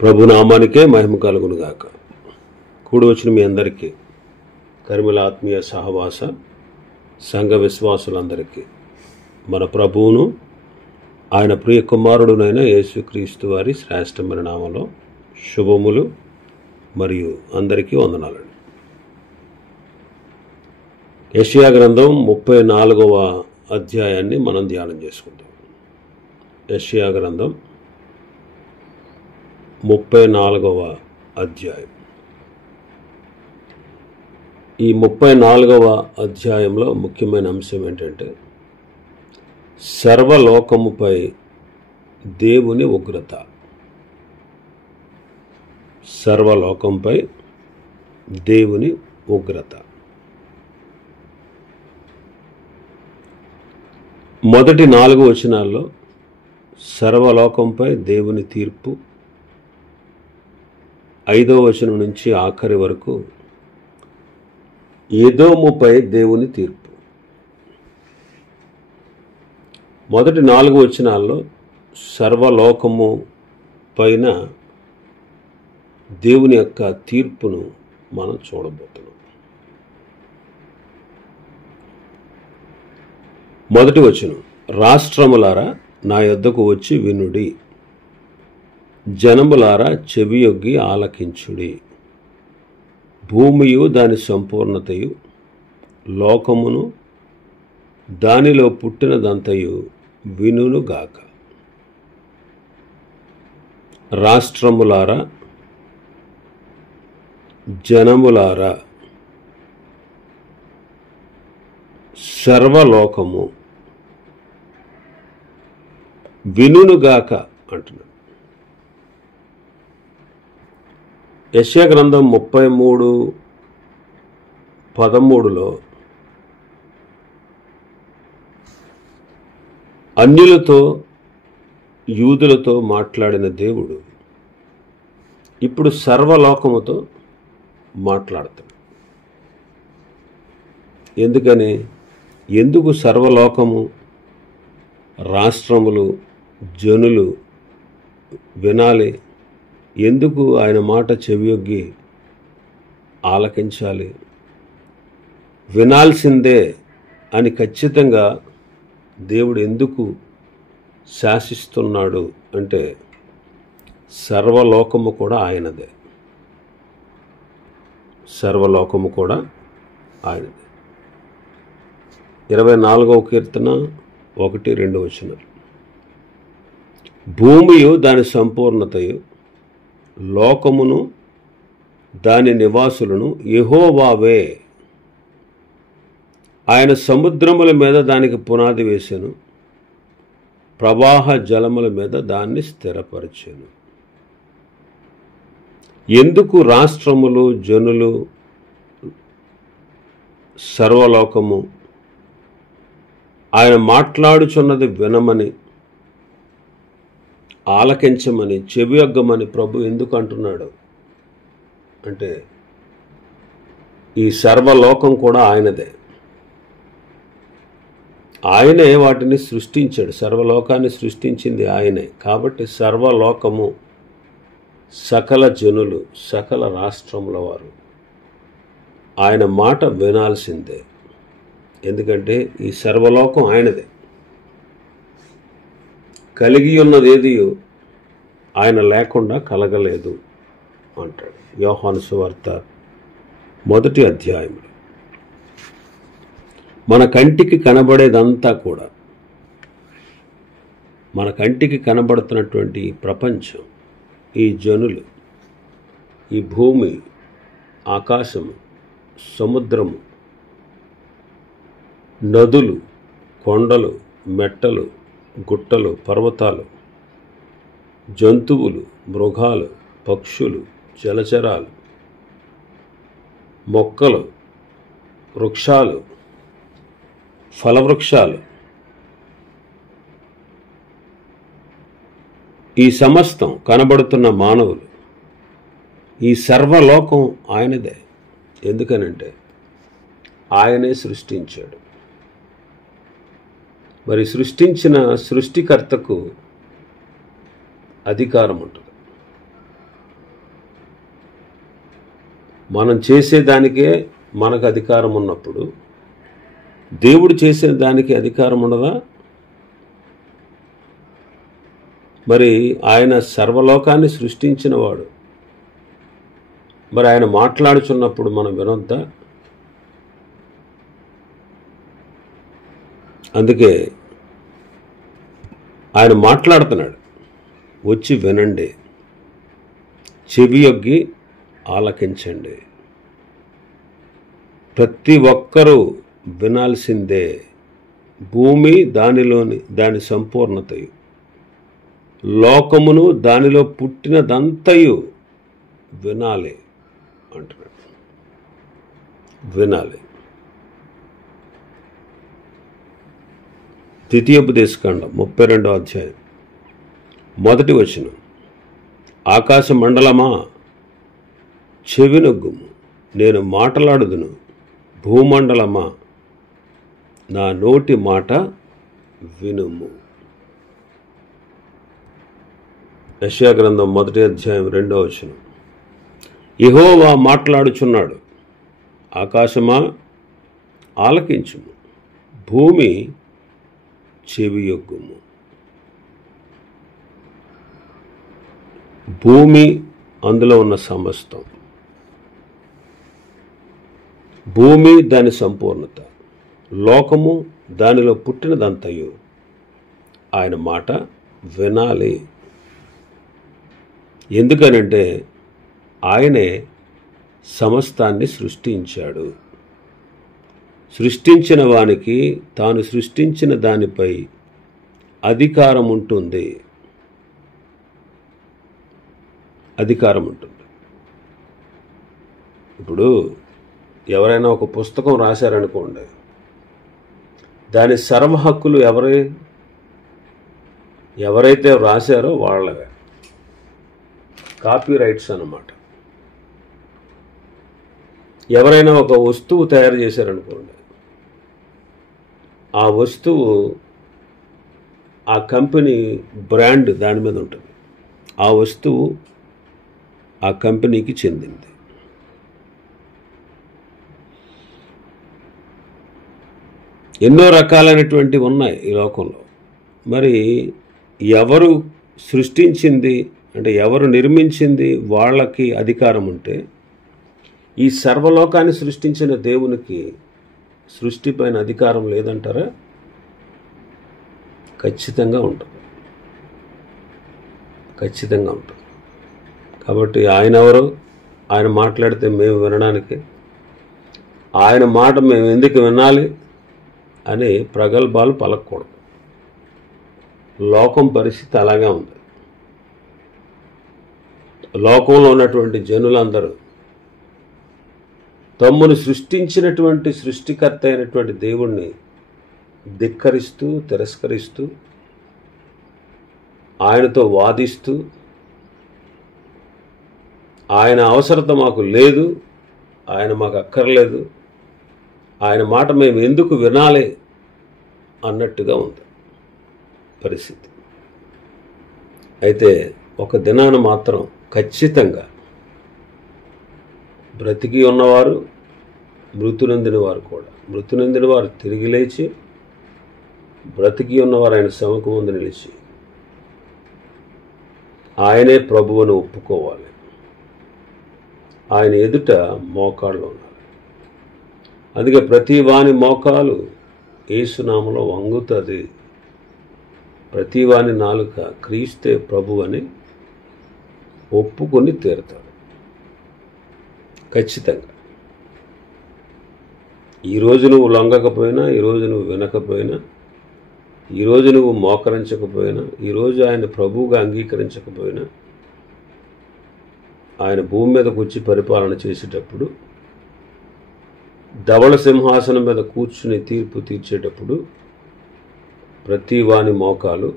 ప్రభునామానికే మహిమ కలుగును గాక. కూడి వచ్చిన మీ అందరికీ, కరిమల ఆత్మీయ సహవాస సంఘ విశ్వాసులందరికీ మన ప్రభువును ఆయన ప్రియ కుమారుడునైన యేసుక్రీస్తు వారి శ్రేష్టమైన నామంలో శుభములు మరియు అందరికీ వందనాలండి. యెషయా గ్రంథం 34వ అధ్యాయాన్ని మనం ధ్యానం చేసుకుందాం. యెషయా గ్రంథం 34వ అధ్యాయం. ఈ 34వ అధ్యాయంలో ముఖ్యమైన అంశం ఏంటంటే సర్వలోకముపై దేవుని ఉగ్రత. సర్వలోకంపై దేవుని ఉగ్రత. మొదటి 4 వచనాల్లో సర్వలోకంపై దేవుని తీర్పు, 5వ వచనం నుంచి ఆఖరి వరకు ఎదోముపై దేవుని తీర్పు. మొదటి 4 వచనాల్లో సర్వలోకము పైన దేవుని యొక్క తీర్పును మనం చూడబోతున్నాం. మొదటి వచనం, రాష్ట్రములారా నా యొద్దకు వచ్చి వినుడి, జనములారా చెవియొగ్గి ఆలకించుడి. భూమియు దాని సంపూర్ణతయు, లోకమును దానిలో పుట్టినదంతయు వినుగాక. రాష్ట్రములారా, జనములారా, సర్వలోకము వినుగాక అంటున్నాడు. యెషయా గ్రంథం 33:13లో అన్యులతో యూదులతో మాట్లాడిన దేవుడు ఇప్పుడు సర్వలోకముతో మాట్లాడతాడు. ఎందుకు సర్వలోకము, రాష్ట్రములు, జనులు వినాలి? ఎందుకు ఆయన మాట చెవియొగ్గి ఆలకించాలి? వినాల్సిందే అని ఖచ్చితంగా దేవుడు ఎందుకు శాసిస్తున్నాడు అంటే సర్వలోకము కూడా ఆయనదే. సర్వలోకము కూడా ఆయనదే. 24వ కీర్తన 1-2 వచనాలు. భూమియు దాని సంపూర్ణతయు, లోకమును దాని నివాసులను యెహోవావే. ఆయన సముద్రముల మీద దానికి పునాది వేసెను, ప్రవాహ జలముల మీద దాన్ని స్థిరపరచెను. ఎందుకు రాష్ట్రములు, జనులు, సర్వలోకము ఆయన మాట్లాడుచున్నది వినమని, ఆలకించమని, చెవియొగ్గమని ప్రభు ఎందుకు అంటున్నాడు అంటే ఈ సర్వలోకం కూడా ఆయనదే. ఆయనే వాటిని సృష్టించాడు. సర్వలోకాన్ని సృష్టించింది ఆయనే. కాబట్టి సర్వలోకము, సకల జనులు, సకల రాష్ట్రముల వారు ఆయన మాట వినాల్సిందే. ఎందుకంటే ఈ సర్వలోకం ఆయనదే. కలిగి ఉన్నదేది ఆయన లేకుండా కలగలేదు అంటాడు యోహాను సువార్త 1వ అధ్యాయంలో. మన కంటికి కనబడేదంతా కూడా, మన కంటికి కనబడుతున్నటువంటి ఈ ప్రపంచం, ఈ జనులు, ఈ భూమి, ఆకాశము, సముద్రము, నదులు, కొండలు, మెట్టలు, గుట్టలు, పర్వతాలు, జంతువులు, మృగాలు, పక్షులు, జలచరాలు, మొక్కలు, వృక్షాలు, ఫలవృక్షాలు, ఈ సమస్తం కనబడుతున్న మానవులు, ఈ సర్వలోకం ఆయనదే. ఎందుకనంటే ఆయనే సృష్టించాడు. మరి సృష్టించిన సృష్టికర్తకు అధికారం ఉంటుంది. మనం చేసేదానికే మనకు అధికారం ఉన్నప్పుడు దేవుడు చేసిన దానికి అధికారం ఉండదా? మరి ఆయన సర్వలోకాన్ని సృష్టించినవాడు. మరి ఆయన మాట్లాడుచున్నప్పుడు మనం వినొద్దా? అందుకే ఆయన మాట్లాడుతున్నాడు, వచ్చి వినండి, చెవియొగ్గి ఆలకించండి. ప్రతి ఒక్కరూ వినాల్సిందే. భూమి దాని సంపూర్ణతయు, లోకమును దానిలో పుట్టినదంతయు వినాలి అంటున్నాడు. వినాలి. ద్వితీయోపదేశకాండం 32వ అధ్యాయం 1వ వచనం. ఆకాశ మండలమా చెవినొగ్గుము, నేను మాట్లాడుదును. భూమండలమా నా నోటి మాట వినుము. యెషయా గ్రంథం 1వ అధ్యాయం 2వ వచనం. యెహోవా మాట్లాడుచున్నాడు, ఆకాశమా ఆలకించుము, భూమి చెవియొగ్గుము. భూమి, అందులో ఉన్న సమస్తం, భూమి దాని సంపూర్ణత, లోకము దానిలో పుట్టినదంతయు ఆయన మాట వినాలి. ఎందుకనంటే ఆయనే సమస్తాన్ని సృష్టించాడు. సృష్టించిన వానికి తాను సృష్టించిన దానిపై అధికారం ఉంటుంది. అధికారం ఉంటుంది. ఇప్పుడు ఎవరైనా ఒక పుస్తకం రాశారనుకోండి, దాని సర్వ హక్కులు ఎవరైతే రాశారో వాళ్ళవే. కాపీ రైట్స్ అన్నమాట. ఎవరైనా ఒక వస్తువు తయారు చేశారనుకోండి, ఆ వస్తువు ఆ కంపెనీ బ్రాండ్ దాని మీద ఉంటుంది. ఆ వస్తువు ఆ కంపెనీకి చెందింది. ఎన్నో రకాలైనటువంటివి ఉన్నాయి ఈ లోకంలో. మరి ఎవరు సృష్టించింది అంటే ఎవరు నిర్మించింది వాళ్ళకి అధికారం ఉంటే, ఈ సర్వలోకాన్ని సృష్టించిన దేవునికి సృష్టి పైన అధికారం లేదంటారా? ఖచ్చితంగా ఉంటుంది. ఖచ్చితంగా ఉంటుంది. కాబట్టి ఆయన ఎవరు? ఆయన మాట్లాడితే మేము వినడానికి, ఆయన మాట మేము ఎందుకు వినాలి అని ప్రగల్భాలు పలకూడదు. లోకం పరిస్థితి అలాగే ఉంది. లోకంలో ఉన్నటువంటి జనులందరూ తమ్మును సృష్టించినటువంటి సృష్టికర్త అయినటువంటి దేవుణ్ణి ధిక్కరిస్తూ, తిరస్కరిస్తూ, ఆయనతో వాదిస్తూ, ఆయన అవసరత మాకు లేదు, ఆయన మాకు అక్కర్లేదు, ఆయన మాట మేము ఎందుకు వినాలి అన్నట్టుగా ఉంది పరిస్థితి. అయితే ఒక దినాన మాత్రం ఖచ్చితంగా బ్రతికి ఉన్నవారు, మృతునందిన వారు కూడా, మృతునందిన వారు తిరిగి లేచి, బ్రతికి ఉన్నవారు ఆయన సముఖం ముందు నిలిచి ఆయనే ప్రభువును ఒప్పుకోవాలి. ఆయన ఎదుట మోకాళ్ళు ఉండాలి. అందుకే ప్రతి వాని మోకాలు యేసునామములో వంగుతుంది. ప్రతి వాని నాలుక క్రీస్తే ప్రభు అని ఒప్పుకొని తీరుతాడు. ఖచ్చితంగా. ఈరోజు నువ్వు లొంగకపోయినా, ఈరోజు నువ్వు వినకపోయినా, ఈరోజు నువ్వు మోకరించకపోయినా, ఈరోజు ఆయన ప్రభువుగా అంగీకరించకపోయినా, ఆయన భూమి మీదకు వచ్చి పరిపాలన చేసేటప్పుడు, ధవళ సింహాసనం మీద కూర్చుని తీర్పు తీర్చేటప్పుడు ప్రతి వాని మోకాలు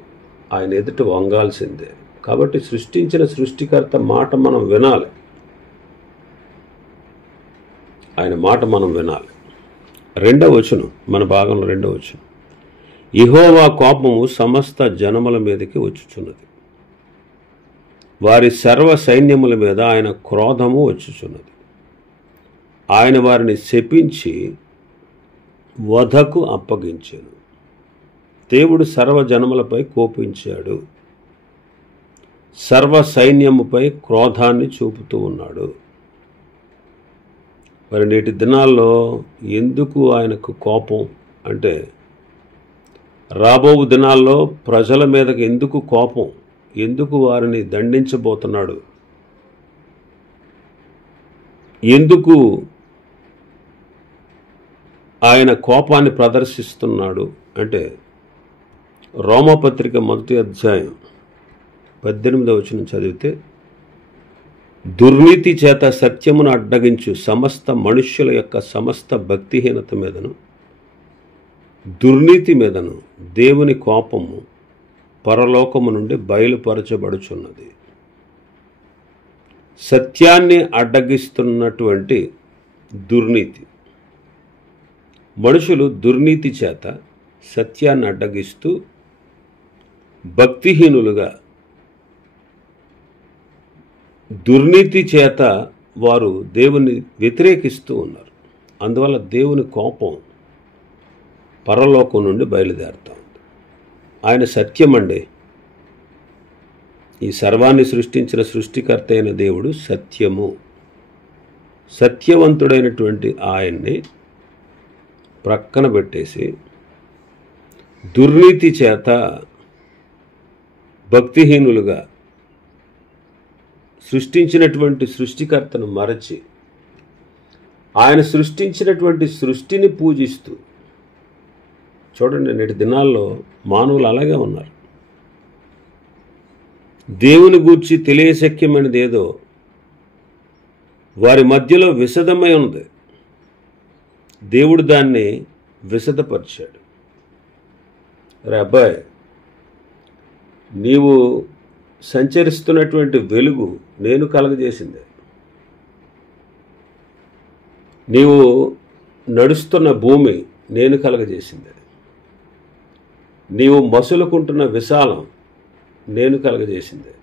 ఆయన ఎదుట వంగాల్సిందే. కాబట్టి సృష్టించిన సృష్టికర్త మాట మనం వినాలి. ఆయన మాట మనం వినాలి. 2వ వచనం, మన భాగంలో 2వ వచనం. యెహోవా కోపము సమస్త జనముల మీదకి వచ్చుచున్నది, వారి సర్వ సైన్యముల మీద ఆయన క్రోధము వచ్చుచున్నది. ఆయన వారిని శపించి వధకు అప్పగించెను. దేవుడు సర్వజనములపై కోపించాడు, సర్వ సైన్యముపై క్రోధాన్ని చూపుతూ ఉన్నాడు. మరి నేటి దినాల్లో ఎందుకు ఆయనకు కోపం అంటే, రాబో దినాల్లో ప్రజల మీదకి ఎందుకు కోపం, ఎందుకు వారిని దండించబోతున్నాడు, ఎందుకు ఆయన కోపాన్ని ప్రదర్శిస్తున్నాడు అంటే, రోమపత్రిక 1వ అధ్యాయం 18వ వచనం చదివితే, దుర్నీతి చేత సత్యమును అడ్డగించు సమస్త మనుష్యుల యొక్క సమస్త భక్తిహీనత మీదను దుర్నీతి మీదను దేవుని కోపము పరలోకము నుండి బయలుపరచబడుచున్నది. సత్యాన్ని అడ్డగిస్తున్నటువంటి దుర్నీతి, మనుషులు దుర్నీతి చేత సత్యాన్ని అడ్డగిస్తూ భక్తిహీనులుగా, దుర్నీతి చేత వారు దేవుని వ్యతిరేకిస్తూ ఉన్నారు. అందువల్ల దేవుని కోపం పరలోకం నుండి బయలుదేరుతా ఉంది. ఆయన సత్యమండి. ఈ సర్వాన్ని సృష్టించిన సృష్టికర్త అయిన దేవుడు సత్యము. సత్యవంతుడైనటువంటి ఆయన్ని ప్రక్కన పెట్టేసి దుర్నీతి చేత భక్తిహీనులుగా సృష్టించినటువంటి సృష్టికర్తను మరచి ఆయన సృష్టించినటువంటి సృష్టిని పూజిస్తూ, చూడండి నేటి దినాల్లో మానవులు అలాగే ఉన్నారు. దేవుని గూర్చి తెలియశక్యమైనది ఏదో వారి మధ్యలో విశదమై ఉంది. దేవుడు దాన్ని విశదపరిచాడు. రే అబ్బాయి, నీవు సంచరిస్తున్నటువంటి వెలుగు నేను కలగజేసిందే. నీవు నడుస్తున్న భూమి నేను కలగజేసిందే. నీవు మసులుకుంటున్న విశాలం నేను కలగజేసిందే.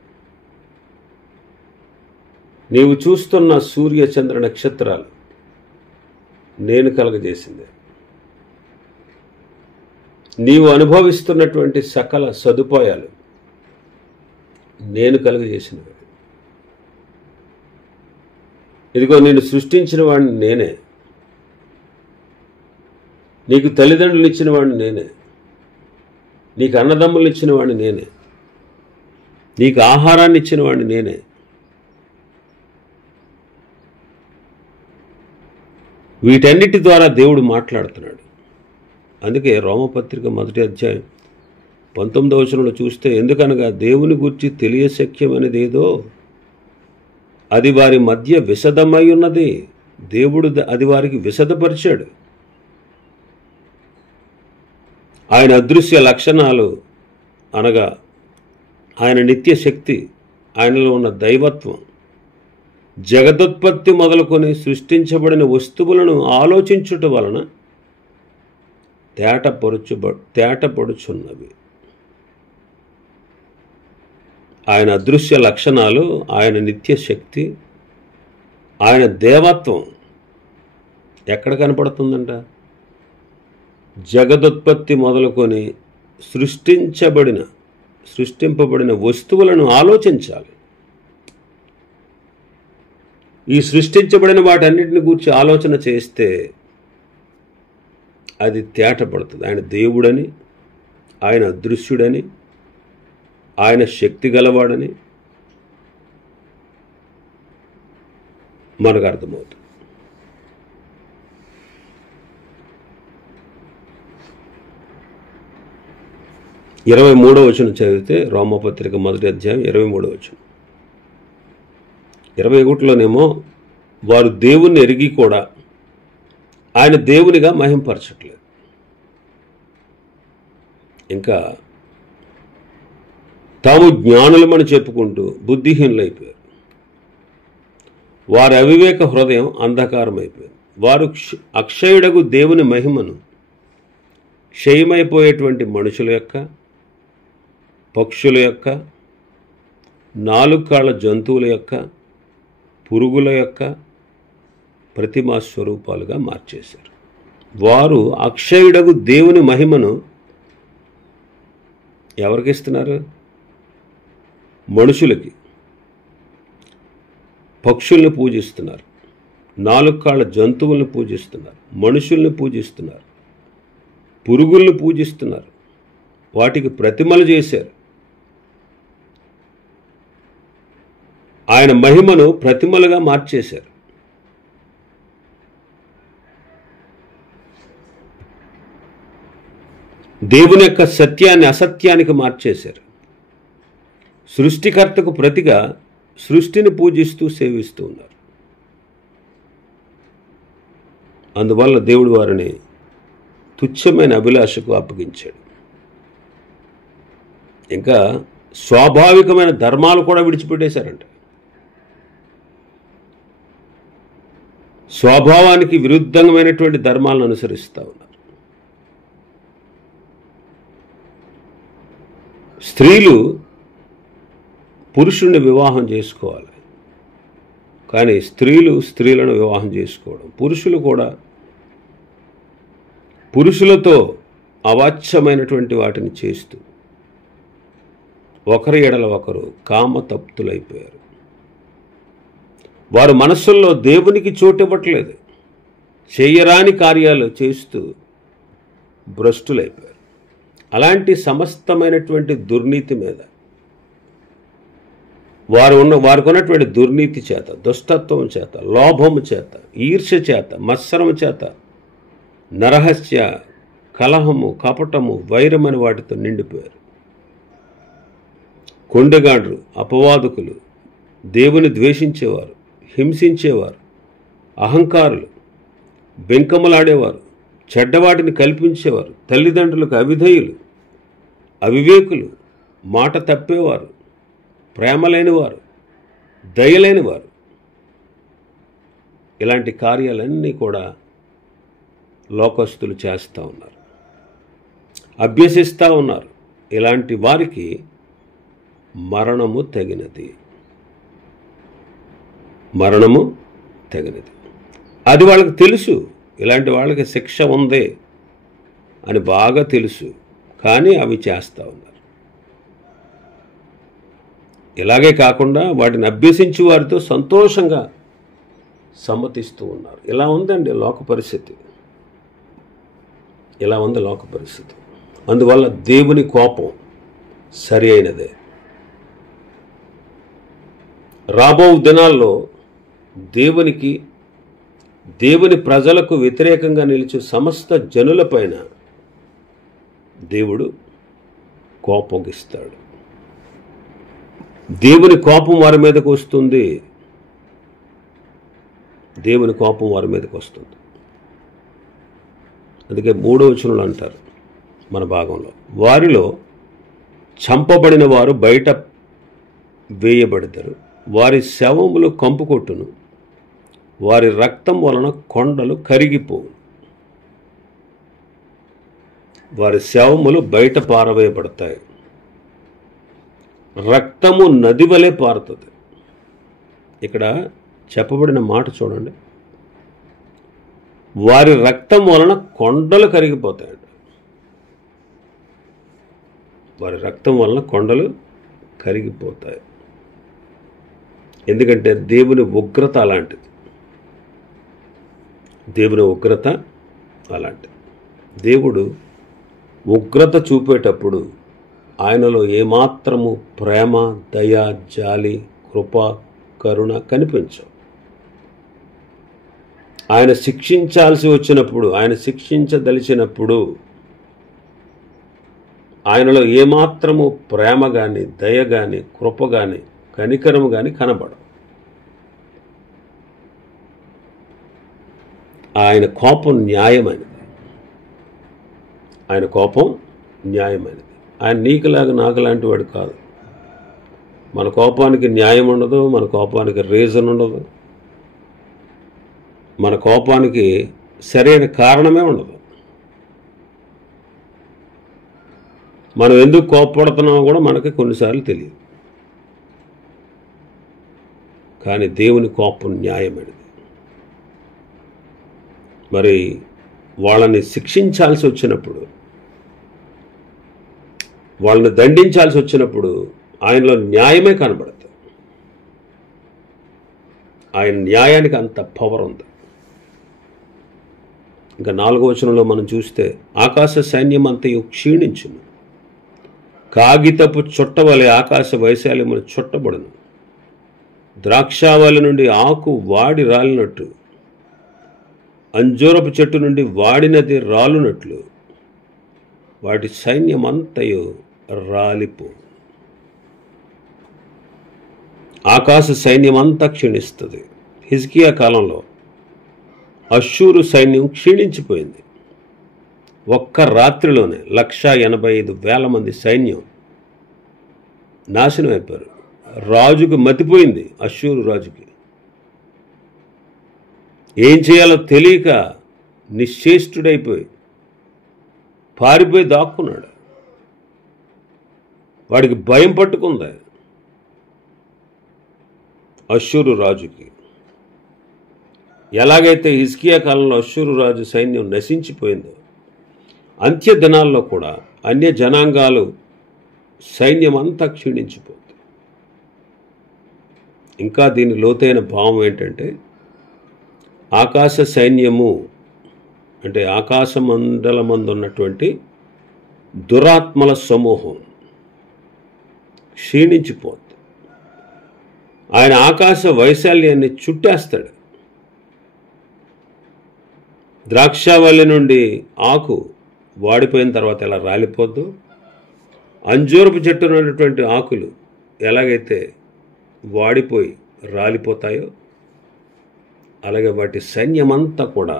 నీవు చూస్తున్న సూర్య చంద్ర నక్షత్రాలు నేను కలగజేసిందే. నీవు అనుభవిస్తున్నటువంటి సకల సదుపాయాలు నేను కలుగజేసినవి. ఇదిగో నేను సృష్టించిన వాడిని నేనే, నీకు తల్లిదండ్రులు ఇచ్చిన వాడిని నేనే, నీకు అన్నదమ్ములు ఇచ్చిన వాడిని నేనే, నీకు ఆహారాన్ని ఇచ్చిన వాడిని నేనే. వీటన్నిటి ద్వారా దేవుడు మాట్లాడుతున్నాడు. అందుకే రోమపత్రిక 1వ అధ్యాయం 19వ వచనంలో చూస్తే, ఎందుకనగా దేవుని గురించి తెలియశక్యమైనది ఏదో అది వారి మధ్య విశదమై ఉన్నది. దేవుడు అది వారికి విశదపరిచాడు. ఆయన అదృశ్య లక్షణాలు అనగా ఆయన నిత్య శక్తి, ఆయనలో ఉన్న దైవత్వం, జగదుత్పత్తి మొదలుకొని సృష్టించబడిన వస్తువులను ఆలోచించుట వలన తేటపడుచున్నవి. ఆయన అదృశ్య లక్షణాలు, ఆయన నిత్య శక్తి, ఆయన దేవత్వం ఎక్కడ కనపడుతుందంట? జగదుత్పత్తి మొదలుకొని సృష్టింపబడిన వస్తువులను ఆలోచించాలి. ఈ సృష్టించబడిన వాటన్నిటిని గురించి ఆలోచన చేస్తే అది తేటపడుతుంది. ఆయన దేవుడని, ఆయన అదృశ్యుడని, ఆయన శక్తి గలవాడని మనకు అర్థమవుతుంది. ఇరవై 23వ వచనం చదివితే, రోమపత్రిక 1వ అధ్యాయం 23వ వచనం. 21లోనేమో, వారు దేవుణ్ణి ఎరిగి కూడా ఆయన దేవునిగా మహింపరచట్లేదు. ఇంకా తాము జ్ఞానులమని చెప్పుకుంటూ బుద్ధిహీనులైపోయారు. వారి అవివేక హృదయం అంధకారం అయిపోయింది. వారు అక్షయుడగు దేవుని మహిమను క్షయమైపోయేటువంటి మనుషుల యొక్క, పక్షుల యొక్క, 4 కాళ్ళ జంతువుల యొక్క, పురుగుల యొక్క, ప్రతిమా స్వరూపాలుగా మార్చేశారు. వారు అక్షయుడగు దేవుని మహిమను ఎవరికి ఇస్తున్నారు? మనుషులకి. పక్షుల్ని పూజిస్తున్నారు, 4 కాళ్ళ జంతువుల్ని పూజిస్తున్నారు, మనుషుల్ని పూజిస్తున్నారు, పురుగుల్ని పూజిస్తున్నారు, వాటికి ప్రతిమలు చేశారు. ఆయన మహిమను ప్రతిమలుగా మార్చేశారు. దేవుని యొక్క సత్యాన్ని అసత్యానికి మార్చేశారు. సృష్టికర్తకు ప్రతిగా సృష్టిని పూజిస్తూ సేవిస్తూ ఉన్నారు. అందువల్ల దేవుడు వారిని తుచ్చమైన అభిలాషకు అప్పగించాడు. ఇంకా స్వాభావికమైన ధర్మాలు కూడా విడిచిపెట్టేశారంట. స్వభావానికి విరుద్ధమైనటువంటి ధర్మాలను అనుసరిస్తూ ఉన్నారు. స్త్రీలు పురుషుణ్ణి వివాహం చేసుకోవాలి, కానీ స్త్రీలు స్త్రీలను వివాహం చేసుకోవడం, పురుషులు కూడా పురుషులతో అవాచ్యమైనటువంటి వాటిని చేస్తూ ఒకరి ఎడల ఒకరు కామతప్తులైపోయారు. వారు మనస్సుల్లో దేవునికి చోటివ్వట్లేదు, చేయరాని కార్యాలు చేస్తూ భ్రష్టులైపోయారు. అలాంటి సమస్తమైనటువంటి దుర్నీతి మీద వారికి ఉన్నటువంటి దుర్నీతి చేత, దుష్టత్వం చేత, లోభము చేత, ఈర్ష్య చేత, మత్సరము చేత, నరహస్య, కలహము, కపటము, వైరమని వాటితో నిండిపోయారు. కొండెగాండ్రు, అపవాదకులు, దేవుని ద్వేషించేవారు, హింసించేవారు, అహంకారులు, బెంకములాడేవారు, చెడ్డవాటిని కల్పించేవారు, తల్లిదండ్రులకు అవిధేయులు, అవివేకులు, మాట తప్పేవారు, ప్రేమలేనివారు, దయలేనివారు, ఇలాంటి కార్యాలన్నీ కూడా లోకస్తులు చేస్తూ ఉన్నారు, అభ్యసిస్తూ ఉన్నారు. ఇలాంటి వారికి మరణము తగినది, మరణము తగినది. అది వాళ్ళకి తెలుసు, ఇలాంటి వాళ్ళకి శిక్ష ఉంది అని బాగా తెలుసు, కానీ అవి చేస్తూ ఉన్నారు. ఇలాగే కాకుండా వాటిని అభ్యసించి వారితో సంతోషంగా సమ్మతిస్తూ ఉన్నారు. ఇలా ఉందండి లోక పరిస్థితి, ఇలా ఉంది లోక పరిస్థితి. అందువల్ల దేవుని కోపం సరి అయినదే. రాబో దినాల్లో దేవుని ప్రజలకు వ్యతిరేకంగా నిలిచే సమస్త జనులపైన దేవుడు కోపగిస్తాడు. దేవుని కోపం వారి మీదకు వస్తుంది, దేవుని కోపం వారి మీదకు వస్తుంది. అందుకే 3వ వచనంలో అంటారు మన భాగంలో, వారిలో చంపబడిన వారు బయట వేయబడతారు, వారి శవములు కంపు కొట్టును, వారి రక్తం వలన కొండలు కరిగిపోవు. వారి శవములు బయట పారవేయబడతాయి, రక్తము నది వలె పారుతుంది. ఇక్కడ చెప్పబడిన మాట చూడండి, వారి రక్తం వలన కొండలు కరిగిపోతాయండి. వారి రక్తం వలన కొండలు కరిగిపోతాయి. ఎందుకంటే దేవుని ఉగ్రత అలాంటిది, దేవుని ఉగ్రత అలాంటిది. దేవుడు ఉగ్రత చూపేటప్పుడు ఆయనలో ఏమాత్రము ప్రేమ, దయ, జాలి, కృప, కరుణ కనిపించవు. ఆయన శిక్షించాల్సి వచ్చినప్పుడు, ఆయన శిక్షించదలిచినప్పుడు ఆయనలో ఏమాత్రము ప్రేమ కానీ, దయ కానీ, కృప కానీ, కనికరము కానీ కనబడవు. ఆయన కోపం న్యాయమైనది, ఆయన కోపం న్యాయమైనది. ఆయన నీకులాగా నాకులాంటి వాడు కాదు. మన కోపానికి న్యాయం ఉండదు, మన కోపానికి రీజన్ ఉండదు, మన కోపానికి సరైన కారణమే ఉండదు. మనం ఎందుకు కోపపడుతున్నామో కూడా మనకి కొన్నిసార్లు తెలియదు. కానీ దేవుని కోపం న్యాయమైనది. మరి వాళ్ళని శిక్షించాల్సి వచ్చినప్పుడు, వాళ్ళని దండించాల్సి వచ్చినప్పుడు ఆయనలో న్యాయమే కనబడుతుంది. ఆయన న్యాయానికి అంత పవర్ ఉంది. ఇంకా 4వ వచనంలో మనం చూస్తే, ఆకాశ సైన్యం అంతయు క్షీణించును, కాగితపు చుట్టవలె ఆకాశ వైశాల్యమును చుట్టబడును, ద్రాక్షావళి నుండి ఆకు వాడి రాలినట్టు, అంజూరపు చెట్టు నుండి వాడినది రాలునట్లు వాటి సైన్యమంతయు రాలిపో. ఆకాశ సైన్యమంతా క్షీణిస్తుంది. హిజ్కియా కాలంలో అష్షూరు సైన్యం క్షీణించిపోయింది. ఒక్క రాత్రిలోనే 185,000 మంది సైన్యం నాశనం అయిపోయారు. రాజుకు మతిపోయింది. అష్షూరు రాజుకి ఏం చేయాలో తెలియక నిశ్చేష్టుడైపోయి పారిపోయి దాక్కున్నాడు. వాడికి భయం పట్టుకుంది. అష్షూరు రాజుకి ఎలాగైతే హిజ్కియా కాలంలో అష్షూరు రాజు సైన్యం నశించిపోయిందో, అంత్య దినాల్లో కూడా అన్య జనాంగాలు సైన్యం అంతా క్షీణించిపోతుంది. ఇంకా దీని లోతైన భావం ఏంటంటే, ఆకాశ సైన్యము అంటే ఆకాశ మండలమందు ఉన్నటువంటి దురాత్మల సమూహం క్షీణించిపోతుంది. ఆయన ఆకాశ వైశాల్యాన్ని చుట్టేస్తాడు. ద్రాక్షావల్లి నుండి ఆకు వాడిపోయిన తర్వాత ఎలా రాలిపోద్దు, అంజూరపు చెట్టు ఉన్నటువంటి ఆకులు ఎలాగైతే వాడిపోయి రాలిపోతాయో, అలాగే వాటి సైన్యమంతా కూడా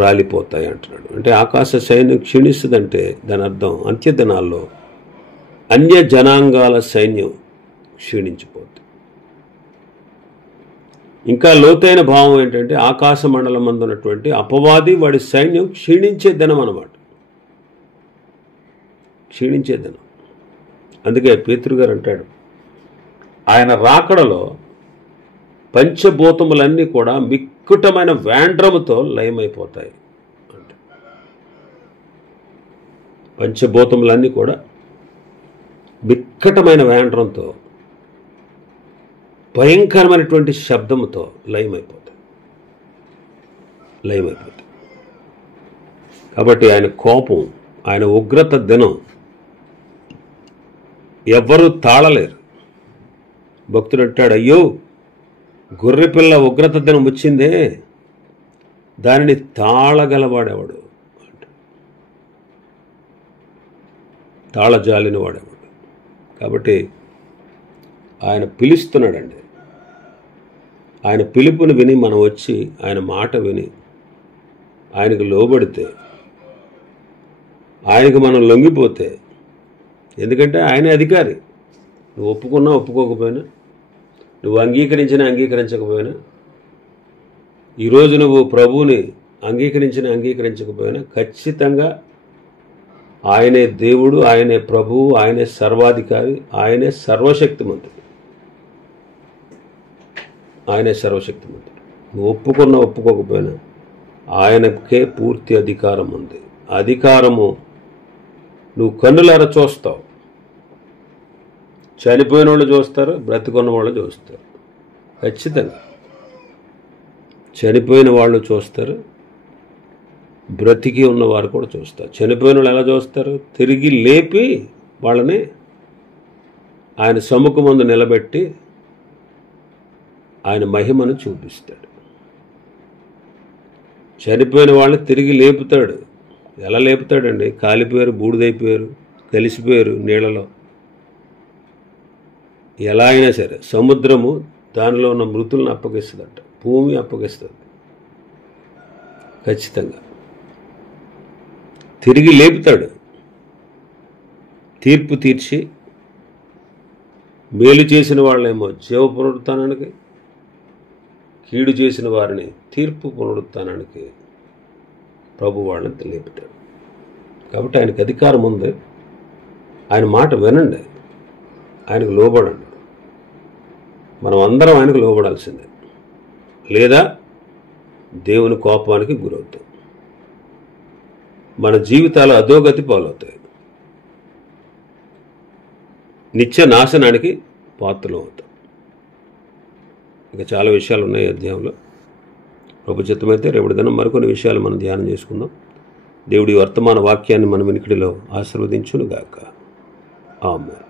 రాలిపోతాయి అంటున్నాడు. అంటే ఆకాశ సైన్యం క్షీణిస్తుందంటే దాని అర్థం అంత్య దినాల్లో అన్య జనాంగాల సైన్యం క్షీణించిపోతుంది. ఇంకా లోతైన భావం ఏంటంటే, ఆకాశ మండలం మందు ఉన్నటువంటి అపవాది వాడి సైన్యం క్షీణించే దినం అన్నమాట. క్షీణించే దినం. అందుకే పేతురు గారు అంటాడు, ఆయన రాకడలో పంచభూతములన్నీ కూడా మిక్కుటమైన వేండ్రముతో లయమైపోతాయి అంటే, పంచభూతములన్నీ కూడా మిక్కటమైన వేండ్రంతో భయంకరమైనటువంటి శబ్దముతో లయమైపోతాయి. కాబట్టి ఆయన కోపం, ఆయన ఉగ్రత దినం ఎవ్వరూ తాళలేరు. భక్తుడు అంటాడు, అయ్యో గొర్రెపిల్ల ఉగ్రత దినం వచ్చిందే, దానిని తాళగలవాడేవాడు అంట, తాళజాలిన వాడేవాడు. కాబట్టి ఆయన పిలుస్తున్నాడండి. ఆయన పిలుపుని విని మనం వచ్చి ఆయన మాట విని ఆయనకు లోబడితే, ఆయనకు మనం లొంగిపోతే, ఎందుకంటే ఆయనే అధికారి. నువ్వు ఒప్పుకున్నా ఒప్పుకోకపోయినా, నువ్వు అంగీకరించినా అంగీకరించకపోయినా, ఈరోజు నువ్వు ప్రభువుని అంగీకరించినా అంగీకరించకపోయినా, ఖచ్చితంగా ఆయనే దేవుడు, ఆయనే ప్రభువు, ఆయనే సర్వాధికారి, ఆయనే సర్వశక్తిమంతుడు. ఆయనే సర్వశక్తిమంతుడు. నువ్వు ఒప్పుకున్నా ఒప్పుకోకపోయినా ఆయనకే పూర్తి అధికారం ఉంది. అధికారము నువ్వు కన్నులారా చూస్తావు. చనిపోయిన వాళ్ళు చూస్తారు, బ్రతికున్న వాళ్ళు చూస్తారు. ఖచ్చితంగా చనిపోయిన వాళ్ళు చూస్తారు, బ్రతికి ఉన్నవారు కూడా చూస్తారు. చనిపోయిన వాళ్ళు ఎలా చూస్తారు? తిరిగి లేపి వాళ్ళని ఆయన సముఖం ముందు నిలబెట్టి ఆయన మహిమను చూపిస్తాడు. చనిపోయిన వాళ్ళని తిరిగి లేపుతాడు. ఎలా లేపుతాడండి? కాలిపోయారు, బూడిదైపోయారు, కలిసిపోయారు నీళ్ళలో. ఎలా అయినా సరే సముద్రము దానిలో ఉన్న మృతులను అప్పగిస్తుందట, భూమి అప్పగిస్తుంది. ఖచ్చితంగా తిరిగి లేపుతాడు. తీర్పు తీర్చి మేలు చేసిన వాళ్ళేమో జీవ పునరుత్థానానికి, కీడు చేసిన వారిని తీర్పు పునరుత్థానానికి ప్రభు వాళ్ళని లేపుతాడు. కాబట్టి ఆయనకు అధికారం ఉంది. ఆయన మాట వినండి, ఆయనకు లోబడండి. మనం అందరం ఆయనకు లోబడాల్సిందే. లేదా దేవుని కోపానికి గురవుతాం. మన జీవితాలు అధోగతి పాలవుతాయి. నిత్య నాశనానికి పాత్రలు అవుతాం. ఇంకా చాలా విషయాలు ఉన్నాయి ఈ అధ్యాయంలో. ప్రభు చిత్తమైతే రేపటి దినం మరికొన్ని విషయాలు మనం ధ్యానం చేసుకుందాం. దేవుడి వర్తమాన వాక్యాన్ని మన వినికిడిలో ఆశీర్వదించును గాక. ఆమేన్.